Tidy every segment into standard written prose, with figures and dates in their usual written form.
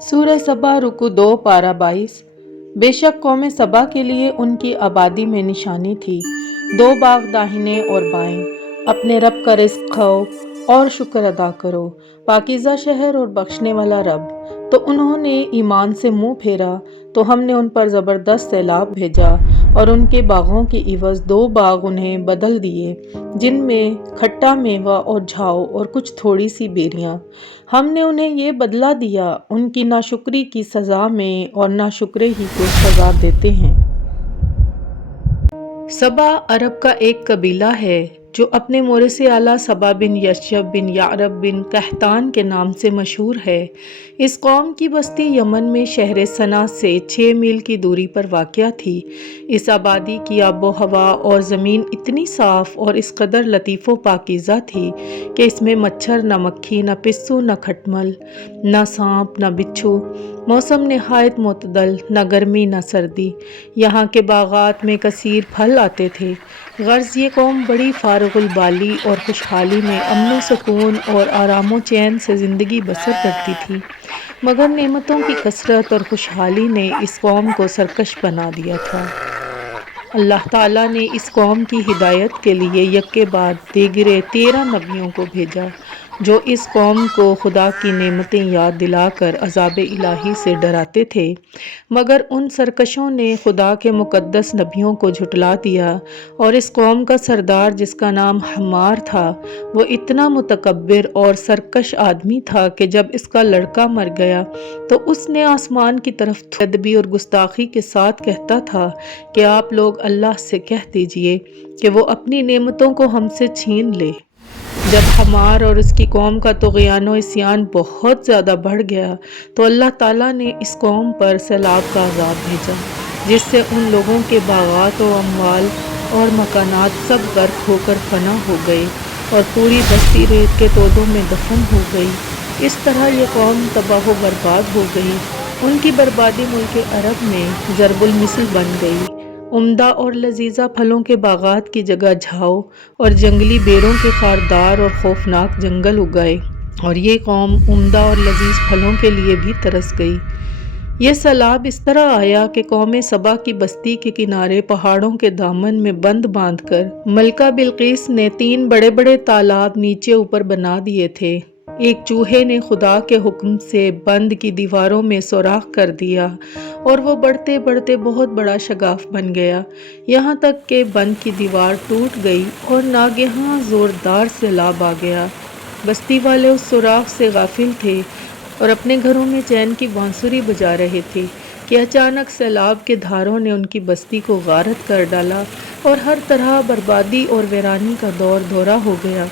सूरह सबा रुकू 2 पारा 22। बेशक कौम सबा के लिए उनकी आबादी में निशानी थी। 2 बाग दाहिने और बाएं। अपने रब का रिज़्क खाओ और शुक्र अदा करो, पाकीज़ा शहर और बख्शने वाला रब। तो उन्होंने ईमान से मुंह फेरा तो हमने उन पर ज़बरदस्त सैलाब भेजा और उनके बागों के इवज़ 2 बाग उन्हें बदल दिए, जिनमें खट्टा मेवा और झाव और कुछ थोड़ी सी बेरियां। हमने उन्हें ये बदला दिया उनकी नाशुक्री की सज़ा में, और नाशुक्रे ही को सज़ा देते हैं। सबा अरब का एक कबीला है जो अपने मोरस आला सबा बिन यशब बिन यारब बिन कहतान के नाम से मशहूर है। इस कौम की बस्ती यमन में शहर सना से 6 मील की दूरी पर वाक़या थी। इस आबादी की आबो हवा और ज़मीन इतनी साफ़ और इस कदर लतीफ़ो पाकीज़ा थी कि इसमें मच्छर न मक्खी, न पिस्सू, न खटमल, न सांप, न बिच्छू। मौसम नहायत मोतदल, न गर्मी न सर्दी। यहाँ के बागात में कसीर फल आते थे। गर्ज ये कौम बड़ी फारगुल बाली और खुशहाली में अमन सुकून और आरामो चैन से ज़िंदगी बसर करती थी, मगर नेमतों की कसरत और खुशहाली ने इस कौम को सरकश बना दिया था। अल्लाह ताला ने इस कौम की हिदायत के लिए यक्के बाद दीगरे 13 नबियों को भेजा, जो इस कौम को खुदा की नेमतें याद दिलाकर अज़ाब इलाही से डराते थे। मगर उन सरकशों ने खुदा के मुकद्दस नबियों को झुटला दिया, और इस कौम का सरदार जिसका नाम हम्मार था, वो इतना मुतकब्बिर और सरकश आदमी था कि जब इसका लड़का मर गया तो उसने आसमान की तरफ अदबी और गुस्ताखी के साथ कहता था कि आप लोग अल्लाह से कह दीजिए कि वो अपनी नेमतों को हमसे छीन ले। जब हमार और उसकी कौम का तुग़यान व इस्यान बहुत ज़्यादा बढ़ गया तो अल्लाह ताला ने इस कौम पर सैलाब का अज़ाब भेजा, जिससे उन लोगों के बागात व अम्वाल और मकानात सब गर्क होकर फना हो गए और पूरी बस्ती रेत के तोदों में दफन हो गई। इस तरह ये कौम तबाह व बर्बाद हो गई। उनकी बर्बादी मुल्क अरब में ज़रबुल मिसल बन गई। उम्दा और लजीजा फलों के बागात की जगह झाव और जंगली बेरों के खारदार और खौफनाक जंगल उगाए, और ये कौम उम्दा और लजीज फलों के लिए भी तरस गई। यह सैलाब इस तरह आया कि कौम सबा की बस्ती के किनारे पहाड़ों के दामन में बंद बांधकर मलका बिल्किस ने 3 बड़े बड़े तालाब नीचे ऊपर बना दिए थे। एक चूहे ने खुदा के हुक्म से बंद की दीवारों में सुराख कर दिया और वो बढ़ते बढ़ते बहुत बड़ा शगाफ बन गया, यहाँ तक कि बंद की दीवार टूट गई और नागेहां जोरदार सैलाब आ गया। बस्ती वाले उस सुराख से गाफिल थे और अपने घरों में चैन की बांसुरी बजा रहे थे कि अचानक सैलाब के धारों ने उनकी बस्ती को गारत कर डाला और हर तरह बर्बादी और वीरानी का दौर दौरा हो गया।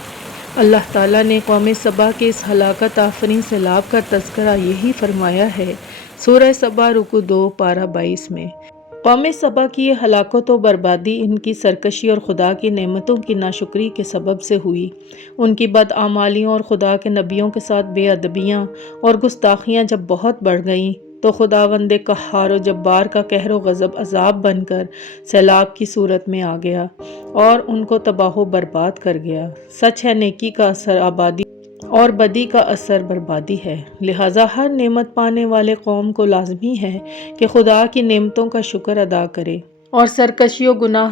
अल्लाह ताला ने कौम सबा के इस हलाकत आफरीन सैलाब का तज़किरा यही फरमाया है सूरह सबा रुकू 2 पारा 22 में। कौम सबा की ये हलाकत व बर्बादी इनकी सरकशी और खुदा की नेमतों की नाशुक्री के सबब से हुई। उनकी बदआमालियों और खुदा के नबियों के साथ बेअदबियाँ और गुस्ताखियाँ जब बहुत बढ़ गईं तो खुदावंद कहार व जब्बार का कहर व गज़ब अज़ाब बनकर सैलाब की सूरत में आ गया और उनको तबाह बर्बाद कर गया। सच है, नेकी का असर आबादी और बदी का असर बर्बादी है। लिहाजा हर नेमत पाने वाले कौम को लाजमी है कि खुदा की नेमतों का शुक्र अदा करे और सरकशी व गुनाह